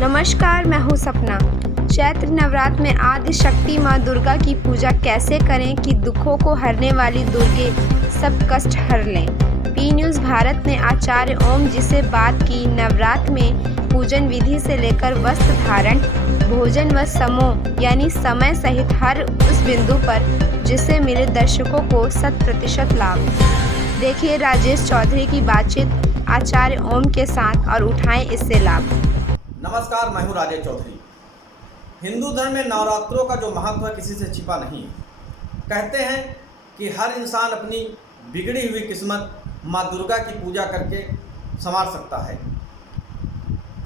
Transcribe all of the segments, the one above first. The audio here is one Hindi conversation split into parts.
नमस्कार, मैं हूँ सपना। चैत्र नवरात्र में आदि शक्ति माँ दुर्गा की पूजा कैसे करें कि दुखों को हरने वाली दुर्गे सब कष्ट हर लें। पी न्यूज़ भारत ने आचार्य ओम जी से बात की। नवरात्र में पूजन विधि से लेकर वस्त्र धारण, भोजन व समोह यानी समय सहित हर उस बिंदु पर जिससे मिले दर्शकों को 100% लाभ। देखिए राजेश चौधरी की बातचीत आचार्य ओम के साथ और उठाएं इससे लाभ। नमस्कार, मैं हूँ राजेश चौधरी। हिंदू धर्म में नवरात्रों का जो महत्व है किसी से छिपा नहीं है। कहते हैं कि हर इंसान अपनी बिगड़ी हुई किस्मत माँ दुर्गा की पूजा करके संवार सकता है।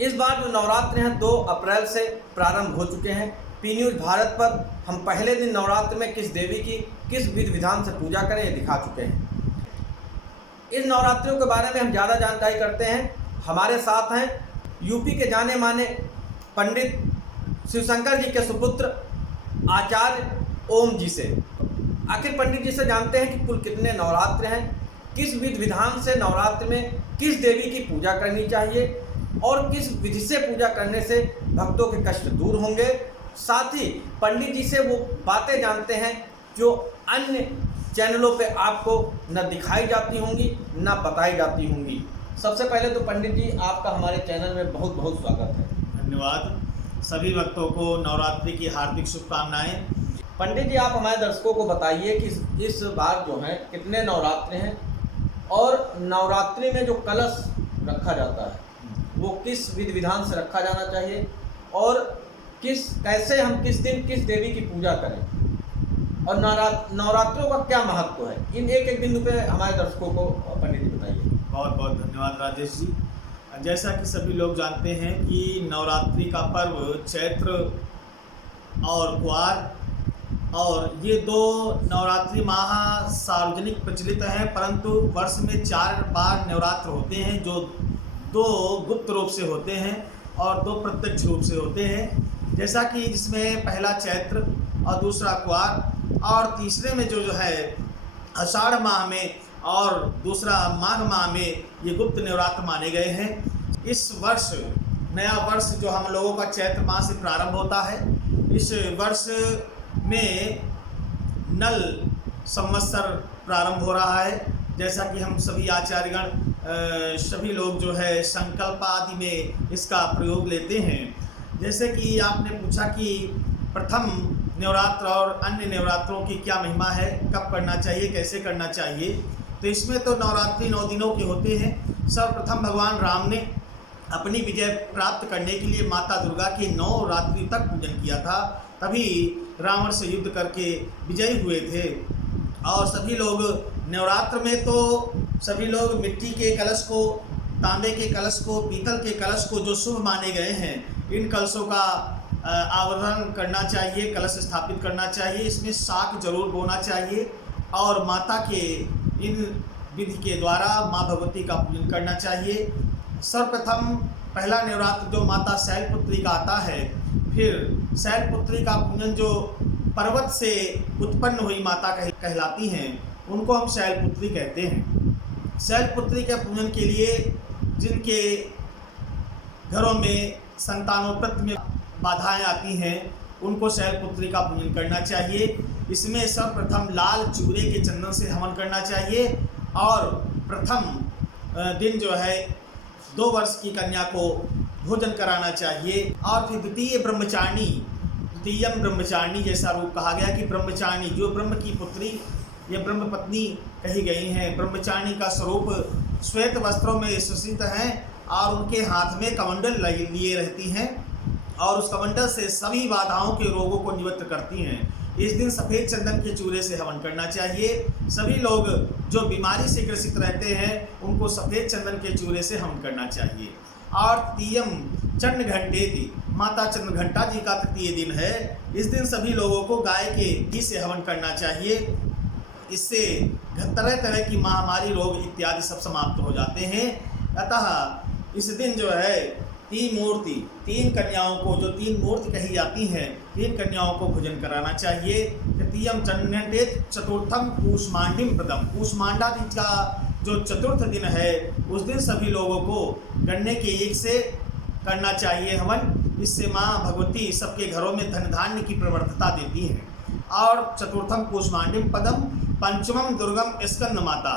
इस बार जो नवरात्र हैं 2 अप्रैल से प्रारंभ हो चुके हैं। पी न्यूज़ भारत पर हम पहले दिन नवरात्र में किस देवी की किस विधि विधान से पूजा करें ये दिखा चुके हैं। इस नवरात्रियों के बारे में हम ज़्यादा जानकारी करते हैं। हमारे साथ हैं यूपी के जाने माने पंडित शिवशंकर जी के सुपुत्र आचार्य ओम जी से। आखिर पंडित जी से जानते हैं कि कुल कितने नवरात्र हैं, किस विधि विधान से नवरात्र में किस देवी की पूजा करनी चाहिए और किस विधि से पूजा करने से भक्तों के कष्ट दूर होंगे। साथ ही पंडित जी से वो बातें जानते हैं जो अन्य चैनलों पे आपको न दिखाई जाती होंगी न बताई जाती होंगी। सबसे पहले तो पंडित जी आपका हमारे चैनल में बहुत बहुत स्वागत है। धन्यवाद। सभी भक्तों को नवरात्रि की हार्दिक शुभकामनाएं। पंडित जी आप हमारे दर्शकों को बताइए कि इस बार जो है कितने नवरात्रि हैं और नवरात्रि में जो कलश रखा जाता है वो किस विधि विधान से रखा जाना चाहिए और कैसे हम किस दिन किस देवी की पूजा करें और नवरात्रों का क्या महत्व है, इन एक एक बिंदु पे हमारे दर्शकों को पंडित जी बताइए। बहुत बहुत धन्यवाद राजेश जी। जैसा कि सभी लोग जानते हैं कि नवरात्रि का पर्व चैत्र और ग्वार और ये 2 नवरात्रि माह सार्वजनिक प्रचलित हैं, परंतु वर्ष में 4 बार नवरात्र होते हैं जो 2 गुप्त रूप से होते हैं और 2 प्रत्यक्ष रूप से होते हैं। जैसा कि जिसमें पहला चैत्र और दूसरा ग्वार और तीसरे में जो है आषाढ़ माह में और दूसरा माघ माह में ये गुप्त नवरात्र माने गए हैं। इस वर्ष नया वर्ष जो हम लोगों का चैत्र माह से प्रारंभ होता है, इस वर्ष में नल संवत्सर प्रारंभ हो रहा है। जैसा कि हम सभी आचार्यगण सभी लोग जो है संकल्प आदि में इसका प्रयोग लेते हैं। जैसे कि आपने पूछा कि प्रथम नवरात्र और अन्य नवरात्रों की क्या महिमा है, कब करना चाहिए, कैसे करना चाहिए, तो इसमें तो नवरात्रि 9 दिनों के होते हैं। सर्वप्रथम भगवान राम ने अपनी विजय प्राप्त करने के लिए माता दुर्गा की 9 रात्रि तक पूजन किया था, तभी रावण से युद्ध करके विजयी हुए थे। और सभी लोग नवरात्र में तो सभी लोग मिट्टी के कलश को, तांबे के कलश को, पीतल के कलश को जो शुभ माने गए हैं, इन कलशों का आवर्धन करना चाहिए, कलश स्थापित करना चाहिए। इसमें शाक जरूर बोना चाहिए और माता के इन विधि के द्वारा माँ भगवती का पूजन करना चाहिए। सर्वप्रथम पहला नवरात्र जो माता शैलपुत्री का आता है, फिर शैलपुत्री का पूजन जो पर्वत से उत्पन्न हुई माता कहलाती हैं, उनको हम शैलपुत्री कहते हैं। शैलपुत्री के पूजन के लिए जिनके घरों में संतानोत्पत्ति में बाधाएं आती हैं, उनको शैलपुत्री का पूजन करना चाहिए। इसमें सर्वप्रथम लाल चूरे के चंदन से हवन करना चाहिए और प्रथम दिन जो है 2 वर्ष की कन्या को भोजन कराना चाहिए। और फिर द्वितीयम ब्रह्मचारिणी जैसा रूप कहा गया कि ब्रह्मचारिणी जो ब्रह्म की पुत्री या ब्रह्म पत्नी कही गई हैं। ब्रह्मचारिणी का स्वरूप श्वेत वस्त्रों में सुशोभित हैं और उनके हाथ में कमंडल लिए रहती हैं और उस कमंडल से सभी बाधाओं के रोगों को निवृत्त करती हैं। इस दिन सफ़ेद चंदन के चूरे से हवन करना चाहिए। सभी लोग जो बीमारी से ग्रसित रहते हैं उनको सफ़ेद चंदन के चूरे से हवन करना चाहिए। और तृतीयम चंड घंटेति, माता चंड घंटा जी का तृतीय दिन है। इस दिन सभी लोगों को गाय के घी से हवन करना चाहिए। इससे तरह तरह की महामारी, रोग इत्यादि सब समाप्त हो जाते हैं। अतः इस दिन जो है 3 कन्याओं को, जो 3 मूर्ति कही जाती हैं, 3 कन्याओं को भोजन कराना चाहिए। तृतीयम चंडे चतुर्थम कूष्मांडिम प्रदम, कूष्मांडा का जो चतुर्थ दिन है उस दिन सभी लोगों को गन्ने के एक से करना चाहिए हवन। इससे माँ भगवती सबके घरों में धन धान्य की प्रवर्धता देती हैं। और चतुर्थम कूष्मांडिम पदम, पंचमम दुर्गम स्कंद माता,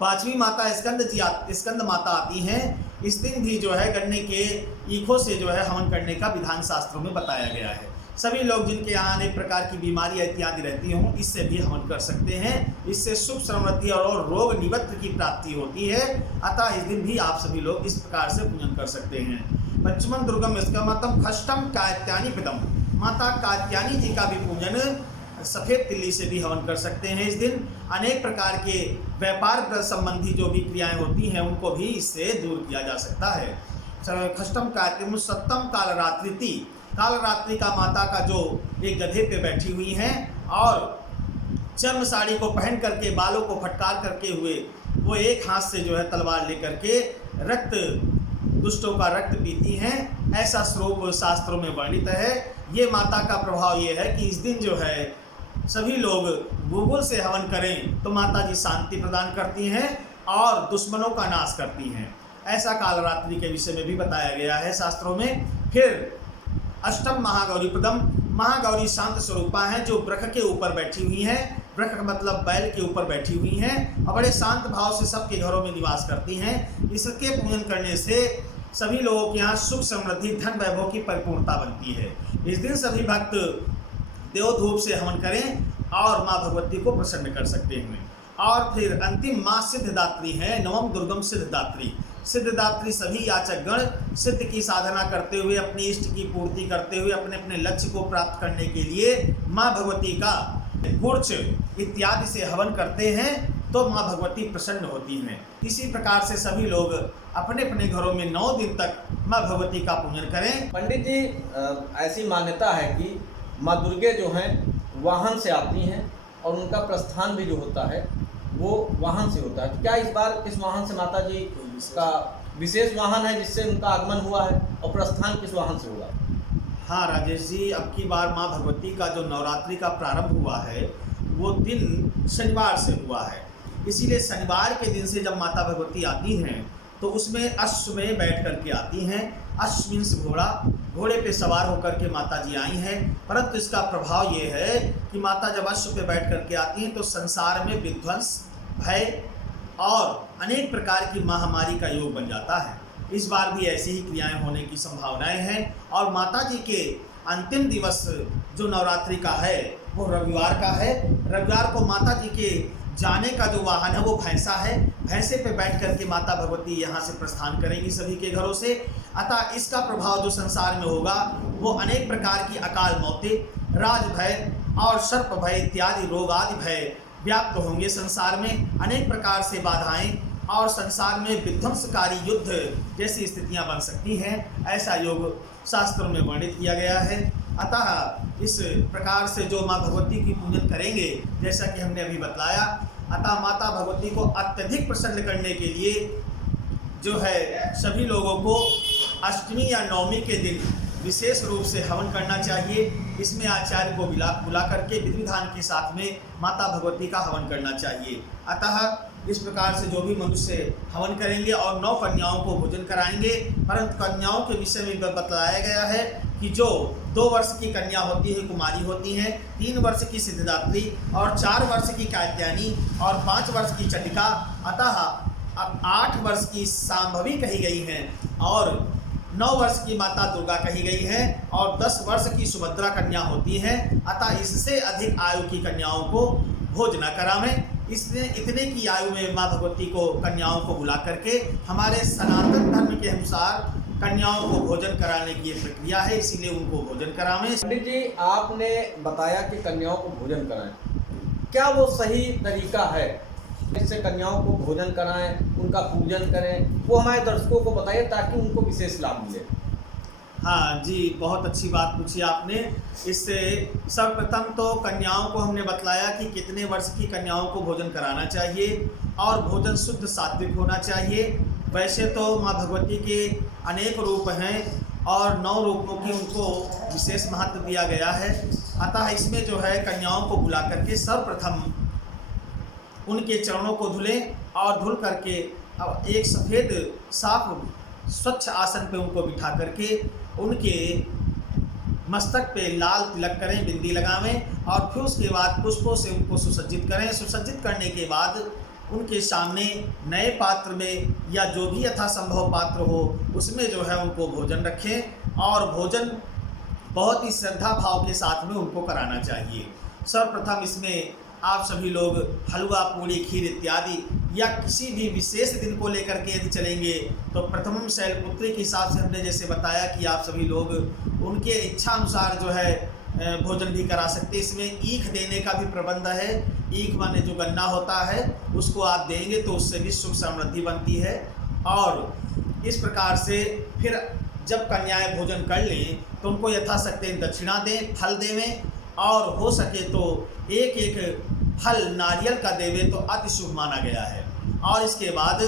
पांचवी माता स्कंद माता आती हैं। इस दिन भी जो है गन्ने के ईखों से जो है हवन करने का विधान शास्त्रों में बताया गया है। सभी लोग जिनके यहाँ अनेक प्रकार की बीमारियाँ इत्यादि रहती हों, इससे भी हवन कर सकते हैं। इससे सुख समृद्धि और रोग निवृत्ति की प्राप्ति होती है। अतः इस दिन भी आप सभी लोग इस प्रकार से पूजन कर सकते हैं। पंचमन दुर्गम इसका मतलब खष्टम कात्यायनी पिदम, माता कात्यायनी जी का भी पूजन सफ़ेद तिल्ली से भी हवन कर सकते हैं। इस दिन अनेक प्रकार के व्यापार संबंधी जो भी क्रियाएं होती हैं उनको भी इससे दूर किया जा सकता है। खष्टम कात्यायनी सप्तम कालरात्रि, कालरात्रि का माता का जो एक गधे पे बैठी हुई हैं और चर्म साड़ी को पहन करके बालों को फटकार करके हुए वो एक हाथ से जो है तलवार लेकर के रक्त, दुष्टों का रक्त पीती हैं, ऐसा स्वरूप शास्त्रों में वर्णित है। ये माता का प्रभाव ये है कि इस दिन जो है सभी लोग गुगुल से हवन करें तो माता जी शांति प्रदान करती हैं और दुश्मनों का नाश करती हैं। ऐसा कालरात्रि के विषय में भी बताया गया है शास्त्रों में। फिर अष्टम महागौरी प्रदम, महागौरी शांत स्वरूपा हैं जो वृक्ष के ऊपर बैठी हुई हैं। वृक्ष मतलब बैल के ऊपर बैठी हुई हैं और बड़े शांत भाव से सबके घरों में निवास करती हैं। इसके पूजन करने से सभी लोगों के यहाँ सुख समृद्धि धन वैभव की परिपूर्णता बनती है। इस दिन सभी भक्त देवधूप से हवन करें और माँ भगवती को प्रसन्न कर सकते हैं। और फिर अंतिम माँ सिद्धदात्री है, नवम दुर्गम सिद्धदात्री। सिद्धदात्री सभी याचक गण सिद्ध की साधना करते हुए अपनी इष्ट की पूर्ति करते हुए अपने अपने लक्ष्य को प्राप्त करने के लिए माँ भगवती का गुर्च इत्यादि से हवन करते हैं तो माँ भगवती प्रसन्न होती हैं। इसी प्रकार से सभी लोग अपने अपने घरों में 9 दिन तक माँ भगवती का पूजन करें। पंडित जी, ऐसी मान्यता है कि माँ दुर्गे जो हैं वाहन से आती हैं और उनका प्रस्थान भी जो होता है वो वाहन से होता है। क्या इस बार किस वाहन से माता जी का विशेष वाहन है जिससे उनका आगमन हुआ है और प्रस्थान किस वाहन से हुआ? हाँ राजेश जी, अब की बार माँ भगवती का जो नवरात्रि का प्रारंभ हुआ है वो दिन शनिवार से हुआ है। इसीलिए शनिवार के दिन से जब माता भगवती आती हैं तो उसमें अश्व में बैठ करके आती हैं। अश्व मीन्स घोड़ा, घोड़े पे सवार होकर के माता जी आई हैं। परंतु इसका प्रभाव ये है कि माता जब अश्व पे बैठ करके आती हैं तो संसार में विध्वंस, भय और अनेक प्रकार की महामारी का योग बन जाता है। इस बार भी ऐसी ही क्रियाएं होने की संभावनाएं हैं। और माता जी के अंतिम दिवस जो नवरात्रि का है वो रविवार का है। रविवार को माता जी के जाने का जो वाहन है वो भैंसा है। भैंसे पे बैठ करके माता भगवती यहाँ से प्रस्थान करेंगी सभी के घरों से। अतः इसका प्रभाव जो संसार में होगा वो अनेक प्रकार की अकाल मौतें, राज भय और सर्प भय इत्यादि रोग आदि भय व्याप्त होंगे संसार में। अनेक प्रकार से बाधाएं और संसार में विध्वंसकारी युद्ध जैसी स्थितियां बन सकती हैं, ऐसा योग शास्त्रों में वर्णित किया गया है। अतः इस प्रकार से जो माँ भगवती की पूजन करेंगे, जैसा कि हमने अभी बतलाया, अतः माता भगवती को अत्यधिक प्रसन्न करने के लिए जो है सभी लोगों को अष्टमी या नवमी के दिन विशेष रूप से हवन करना चाहिए। इसमें आचार्य को बुला करके विधि विधान के साथ में माता भगवती का हवन करना चाहिए। अतः इस प्रकार से जो भी मनुष्य हवन करेंगे और 9 कन्याओं को भोजन कराएंगे। परंतु कन्याओं के विषय में बतलाया गया है कि जो 2 वर्ष की कन्या होती है कुमारी होती हैं, 3 वर्ष की सिद्धदात्री और 4 वर्ष की कात्यायनी और 5 वर्ष की चंडिका, अतः अब 8 वर्ष की सांभवी कही गई हैं और 9 वर्ष की माता दुर्गा कही गई है और 10 वर्ष की सुभद्रा कन्या होती हैं। अतः इससे अधिक आयु की कन्याओं को भोज न करावें। इसलिए इतने की आयु में माँ भगवती को कन्याओं को बुला करके हमारे सनातन धर्म के अनुसार कन्याओं को भोजन कराने की ये प्रक्रिया है, इसीलिए उनको भोजन करावें। पंडित जी, आपने बताया कि कन्याओं को भोजन कराएं, क्या वो सही तरीका है जिससे कन्याओं को भोजन कराएं, उनका पूजन करें? वो हमारे दर्शकों को बताइए ताकि उनको विशेष लाभ मिले। हाँ जी, बहुत अच्छी बात पूछी आपने। इससे सर्वप्रथम तो कन्याओं को हमने बतलाया कि कितने वर्ष की कन्याओं को भोजन कराना चाहिए और भोजन शुद्ध सात्विक होना चाहिए। वैसे तो माँ भगवती के अनेक रूप हैं और 9 रूपों की उनको विशेष महत्व दिया गया है। अतः इसमें जो है कन्याओं को बुला करके सर्वप्रथम उनके चरणों को धुलें और धुल करके एक सफ़ेद साफ स्वच्छ आसन पे उनको बिठा करके उनके मस्तक पे लाल तिलक करें, बिंदी लगावें और फिर उसके बाद पुष्पों से उनको सुसज्जित करें। सुसज्जित करने के बाद उनके सामने नए पात्र में या जो भी यथासंभव पात्र हो उसमें जो है उनको भोजन रखें और भोजन बहुत ही श्रद्धा भाव के साथ में उनको कराना चाहिए। सर्वप्रथम इसमें आप सभी लोग हलवा, पूड़ी, खीर इत्यादि या किसी भी विशेष दिन को लेकर के यदि चलेंगे तो प्रथमम शैलपुत्री के हिसाब से हमने जैसे बताया कि आप सभी लोग उनके इच्छा अनुसार जो है भोजन भी करा सकते। इसमें ईख देने का भी प्रबंध है। ईख माने जो गन्ना होता है उसको आप देंगे तो उससे भी सुख समृद्धि बनती है। और इस प्रकार से फिर जब कन्याएं भोजन कर लें तो उनको यथाशक्ति दक्षिणा दें, फल देवें और हो सके तो एक एक फल नारियल का देवे तो अति शुभ माना गया है। और इसके बाद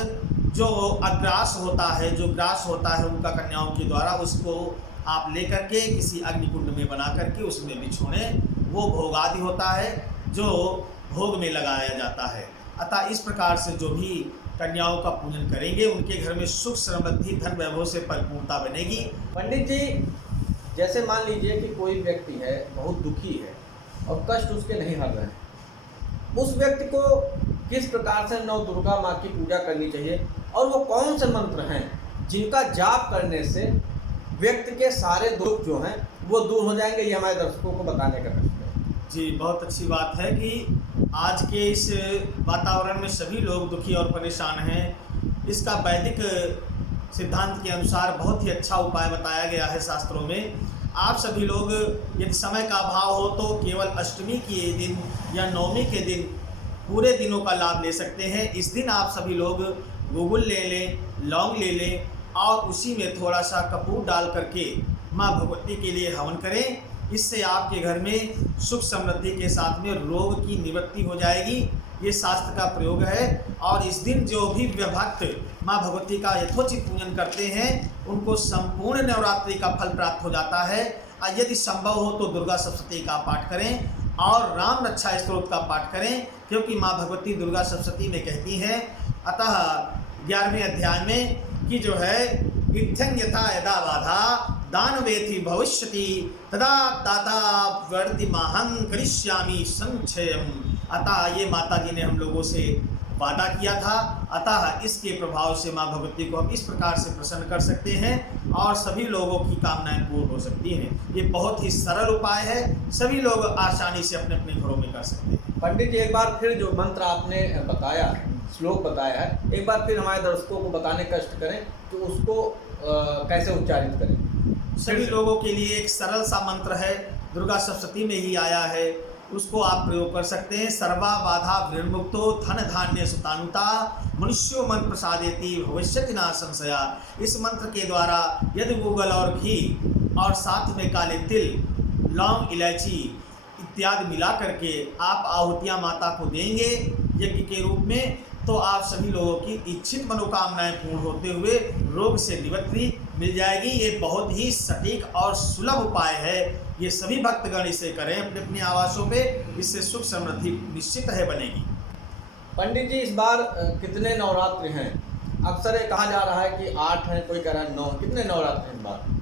जो अग्रास होता है, जो ग्रास होता है उनका कन्याओं के द्वारा, उसको आप लेकर के किसी अग्निकुंड में बना करके उसमें भी छोड़ें। वो भोग आदि होता है जो भोग में लगाया जाता है। अतः इस प्रकार से जो भी कन्याओं का पूजन करेंगे उनके घर में सुख समृद्धि धन वैभव से परिपूर्णता बनेगी। पंडित जी, जैसे मान लीजिए कि कोई व्यक्ति है बहुत दुखी है और कष्ट उसके नहीं हर रहे हैं, उस व्यक्ति को किस प्रकार से नव दुर्गा माँ की पूजा करनी चाहिए और वो कौन से मंत्र हैं जिनका जाप करने से व्यक्ति के सारे दुख जो हैं वो दूर हो जाएंगे, ये हमारे दर्शकों को बताने का प्रश्न है। जी, बहुत अच्छी बात है कि आज के इस वातावरण में सभी लोग दुखी और परेशान हैं। इसका वैदिक सिद्धांत के अनुसार बहुत ही अच्छा उपाय बताया गया है शास्त्रों में। आप सभी लोग यदि समय का अभाव हो तो केवल अष्टमी के दिन या नवमी के दिन पूरे दिनों का लाभ ले सकते हैं। इस दिन आप सभी लोग गुगुल ले लें, लौंग ले लें और उसी में थोड़ा सा कपूर डाल करके माँ भगवती के लिए हवन करें। इससे आपके घर में सुख समृद्धि के साथ में रोग की निवृत्ति हो जाएगी। ये शास्त्र का प्रयोग है। और इस दिन जो भी भक्त माँ भगवती का यथोचित पूजन करते हैं उनको संपूर्ण नवरात्रि का फल प्राप्त हो जाता है। यदि संभव हो तो दुर्गा सप्तशती का पाठ करें और राम रक्षा स्तोत्र का पाठ करें, क्योंकि माँ भगवती दुर्गा सप्तशती में कहती हैं, अतः 11वें अध्याय में कि जो है इत्थं यथा यदा बाधा दानवेति भविष्यति तदा दाता वर्ति माहं करिष्यामि संक्षयम। अतः ये माता जी ने हम लोगों से वादा किया था। अतः इसके प्रभाव से माँ भगवती को हम इस प्रकार से प्रसन्न कर सकते हैं और सभी लोगों की कामनाएं पूर्ण हो सकती हैं। ये बहुत ही सरल उपाय है, सभी लोग आसानी से अपने अपने घरों में कर सकते हैं। पंडित जी, एक बार फिर जो मंत्र आपने बताया, श्लोक बताया है, एक बार फिर हमारे दर्शकों को बताने का कष्ट करें कि उसको कैसे उच्चारित करें। सभी लोगों के लिए एक सरल सा मंत्र है, दुर्गा सप्तशती में ही आया है, उसको आप प्रयोग कर सकते हैं। सर्वा बाधा विनिर्मुक्तो धन धान्य सुतानुता मनुष्यो मन प्रसादेति भविष्यति ना संशया। इस मंत्र के द्वारा यदि गूगल और घी और साथ में काले तिल, लौंग, इलायची इत्यादि मिला करके आप आहुतियाँ माता को देंगे यज्ञ के रूप में, तो आप सभी लोगों की इच्छित मनोकामनाएं पूर्ण होते हुए रोग से निवृत्ति मिल जाएगी। ये बहुत ही सटीक और सुलभ उपाय है। ये सभी भक्तगण इसे करें अपने अपने आवासों पे, इससे सुख समृद्धि निश्चित है बनेगी। पंडित जी, इस बार कितने नवरात्र हैं? अक्सर ये कहा जा रहा है कि 8 हैं, कोई कह रहा है 9। कितने नवरात्र हैं इस बार?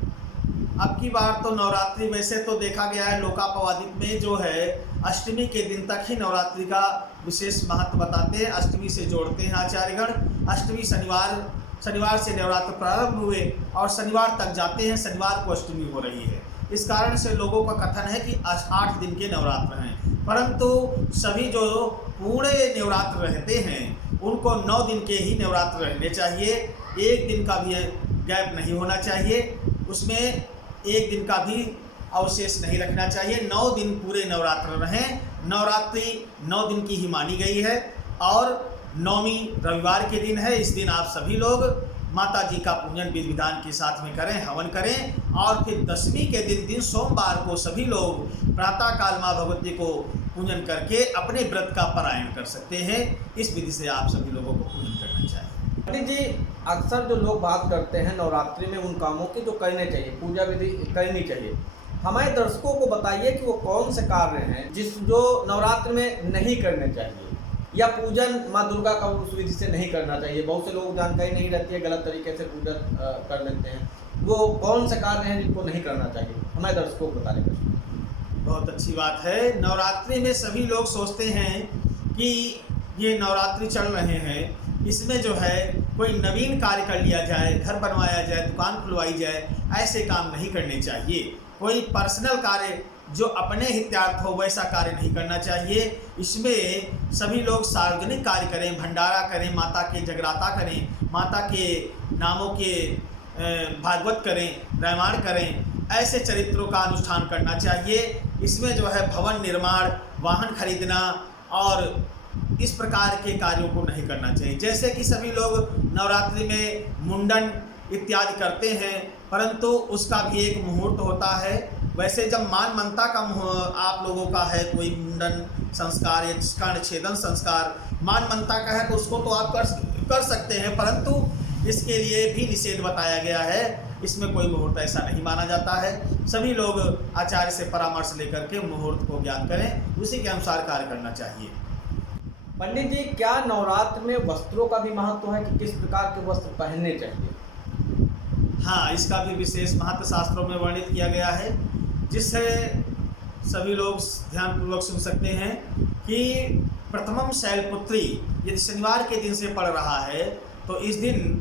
अब की बार तो नवरात्रि वैसे तो देखा गया है लोकापवादित में जो है अष्टमी के दिन तक ही नवरात्रि का विशेष महत्व बताते हैं, अष्टमी से जोड़ते हैं आचार्यगण। अष्टमी शनिवार से नवरात्र प्रारंभ हुए और शनिवार तक जाते हैं, शनिवार को अष्टमी हो रही है। इस कारण से लोगों का कथन है कि 8 दिन के नवरात्र हैं, परंतु सभी जो पूरे नवरात्र रहते हैं उनको 9 दिन के ही नवरात्र रहने चाहिए। एक दिन का भी गैप नहीं होना चाहिए, उसमें एक दिन का भी अवशेष नहीं रखना चाहिए। 9 दिन पूरे नवरात्र रहें। नवरात्रि 9 दिन की ही मानी गई है और नौमी रविवार के दिन है। इस दिन आप सभी लोग माता जी का पूजन विधि विधान के साथ में करें, हवन करें और फिर 10वीं के दिन सोमवार को सभी लोग प्रातःकाल माँ भगवती को पूजन करके अपने व्रत का पारायण कर सकते हैं। इस विधि से आप सभी लोगों को पूजन करना चाहिए। पंडित जी, अक्सर जो लोग बात करते हैं नवरात्रि में उन कामों की जो करने चाहिए, पूजा विधि करनी चाहिए, हमारे दर्शकों को बताइए कि वो कौन से कार्य हैं जो नवरात्र में नहीं करने चाहिए। या पूजन माँ दुर्गा का उस विधि से नहीं करना चाहिए? बहुत से लोग जानकारी नहीं रहती है, गलत तरीके से पूजन कर लेते हैं। वो कौन से कार्य हैं जिनको नहीं करना चाहिए, हमारे दर्शकों को बताने का। बहुत अच्छी बात है। नवरात्रि में सभी लोग सोचते हैं कि ये नवरात्रि चल रहे हैं, इसमें जो है कोई नवीन कार्य कर लिया जाए, घर बनवाया जाए, दुकान खुलवाई जाए, ऐसे काम नहीं करने चाहिए। कोई पर्सनल कार्य जो अपने हितार्थ हो वैसा कार्य नहीं करना चाहिए। इसमें सभी लोग सार्वजनिक कार्य करें, भंडारा करें, माता के जगराता करें, माता के नामों के भागवत करें, रामायण करें, ऐसे चरित्रों का अनुष्ठान करना चाहिए। इसमें जो है भवन निर्माण, वाहन खरीदना और इस प्रकार के कार्यों को नहीं करना चाहिए। जैसे कि सभी लोग नवरात्रि में मुंडन इत्यादि करते हैं, परंतु उसका भी एक मुहूर्त होता है। वैसे जब मान मनता का आप लोगों का है कोई मुंडन संस्कार या कर्ण छेदन संस्कार मान मनता का है तो उसको तो आप कर सकते हैं, परंतु इसके लिए भी निषेध बताया गया है। इसमें कोई मुहूर्त ऐसा नहीं माना जाता है। सभी लोग आचार्य से परामर्श लेकर के मुहूर्त को ज्ञात करें, उसी के अनुसार कार्य करना चाहिए। पंडित जी, क्या नवरात्र में वस्त्रों का भी महत्व है कि किस प्रकार के वस्त्र पहनने चाहिए? हाँ, इसका भी विशेष महत्व शास्त्रों में वर्णित किया गया है, जिससे सभी लोग ध्यानपूर्वक सुन सकते हैं कि प्रथमम शैलपुत्री यदि शनिवार के दिन से पड़ रहा है तो इस दिन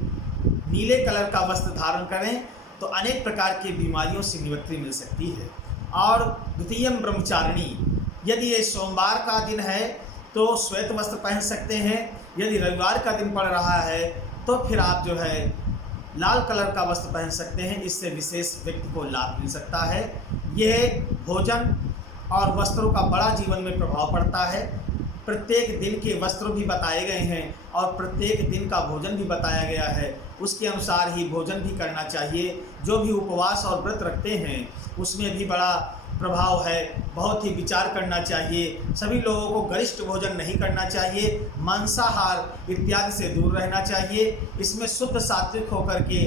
नीले कलर का वस्त्र धारण करें तो अनेक प्रकार की बीमारियों से निवृत्ति मिल सकती है। और द्वितीयम ब्रह्मचारिणी, यदि ये सोमवार का दिन है तो श्वेत वस्त्र पहन सकते हैं। यदि रविवार का दिन पड़ रहा है तो फिर आप जो है लाल कलर का वस्त्र पहन सकते हैं। इससे विशेष व्यक्ति को लाभ मिल सकता है। यह भोजन और वस्त्रों का बड़ा जीवन में प्रभाव पड़ता है। प्रत्येक दिन के वस्त्र भी बताए गए हैं और प्रत्येक दिन का भोजन भी बताया गया है। उसके अनुसार ही भोजन भी करना चाहिए। जो भी उपवास और व्रत रखते हैं उसमें भी बड़ा प्रभाव है, बहुत ही विचार करना चाहिए। सभी लोगों को गरिष्ठ भोजन नहीं करना चाहिए, मांसाहार इत्यादि से दूर रहना चाहिए। इसमें शुद्ध सात्विक होकर के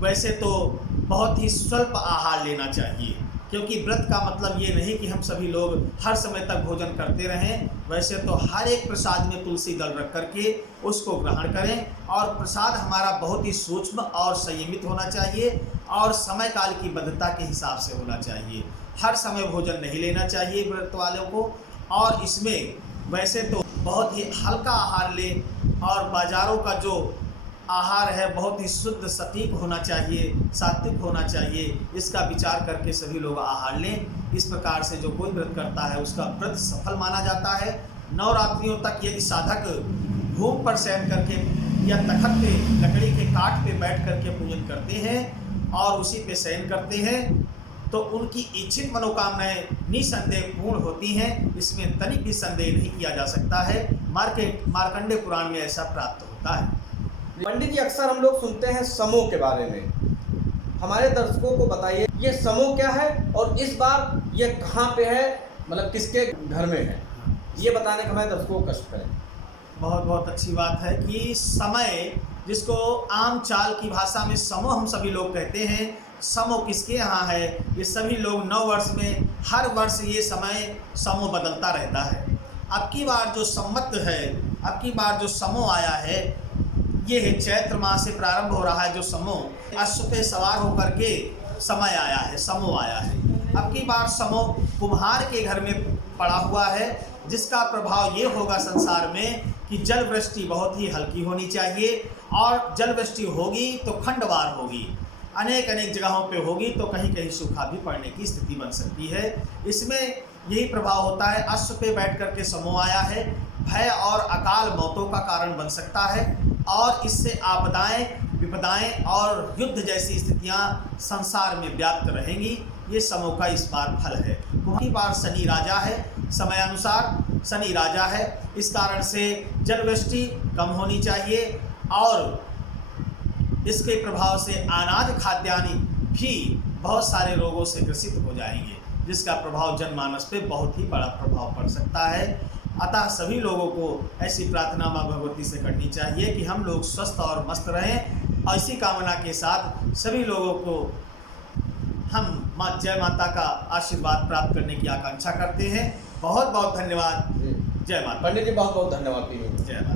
वैसे तो बहुत ही स्वल्प आहार लेना चाहिए, क्योंकि व्रत का मतलब ये नहीं कि हम सभी लोग हर समय तक भोजन करते रहें। वैसे तो हर एक प्रसाद में तुलसी दल रख करके उसको ग्रहण करें और प्रसाद हमारा बहुत ही सूक्ष्म और संयमित होना चाहिए और समय काल की बद्धता के हिसाब से होना चाहिए। हर समय भोजन नहीं लेना चाहिए व्रत वालों को। और इसमें वैसे तो बहुत ही हल्का आहार लें और बाज़ारों का जो आहार है बहुत ही शुद्ध सटीक होना चाहिए, सात्विक होना चाहिए। इसका विचार करके सभी लोग आहार लें। इस प्रकार से जो कोई व्रत करता है उसका व्रत सफल माना जाता है। नवरात्रियों तक यदि साधक भूमि पर शयन करके या तखत पे लकड़ी के काठ पे बैठ करके पूजन करते हैं और उसी पे शयन करते हैं तो उनकी इच्छित मनोकामनाएं निसंदेह पूर्ण होती हैं। इसमें तनिक भी संदेह नहीं किया जा सकता है। मार्कंडेय पुराण में ऐसा प्राप्त होता है। पंडित जी, अक्सर हम लोग सुनते हैं समूह के बारे में, हमारे दर्शकों को बताइए ये समूह क्या है और इस बार ये कहाँ पे है, मतलब किसके घर में है, ये बताने का हमारे दर्शकों को कष्ट करें। बहुत बहुत अच्छी बात है कि समय, जिसको आम चाल की भाषा में समूह हम सभी लोग कहते हैं, समूह किसके यहाँ है? ये सभी लोग 9 वर्ष में हर वर्ष ये समय समूह बदलता रहता है। अब की बार जो संवत है, अब की बार जो समूह आया है ये है चैत्र माह से प्रारंभ हो रहा है। जो समूह अश्व पे सवार होकर के समय आया है, समूह आया है। अब की बार समूह कुम्हार के घर में पड़ा हुआ है, जिसका प्रभाव ये होगा संसार में कि जल वृष्टि बहुत ही हल्की होनी चाहिए और जल वृष्टि होगी तो खंडवार होगी, अनेक अनेक जगहों पे होगी तो कहीं कहीं सूखा भी पड़ने की स्थिति बन सकती है। इसमें यही प्रभाव होता है। अश्व पे बैठ करके समूह आया है, भय और अकाल मौतों का कारण बन सकता है और इससे आपदाएं, विपदाएं और युद्ध जैसी स्थितियां संसार में व्याप्त रहेंगी। ये समूह का इस बार फल है। वही बार शनि राजा है, समय अनुसार शनि राजा है, इस कारण से जलवृष्टि कम होनी चाहिए और इसके प्रभाव से अनाज खाद्यान्नी भी बहुत सारे रोगों से ग्रसित हो जाएंगे, जिसका प्रभाव जनमानस पे बहुत ही बड़ा प्रभाव पड़ सकता है। अतः सभी लोगों को ऐसी प्रार्थना माँ भगवती से करनी चाहिए कि हम लोग स्वस्थ और मस्त रहें। और इसी कामना के साथ सभी लोगों को हम जय माता का आशीर्वाद प्राप्त करने की आकांक्षा करते हैं। बहुत बहुत धन्यवाद। जय माता। पंडित जी बहुत बहुत धन्यवाद। जय माता।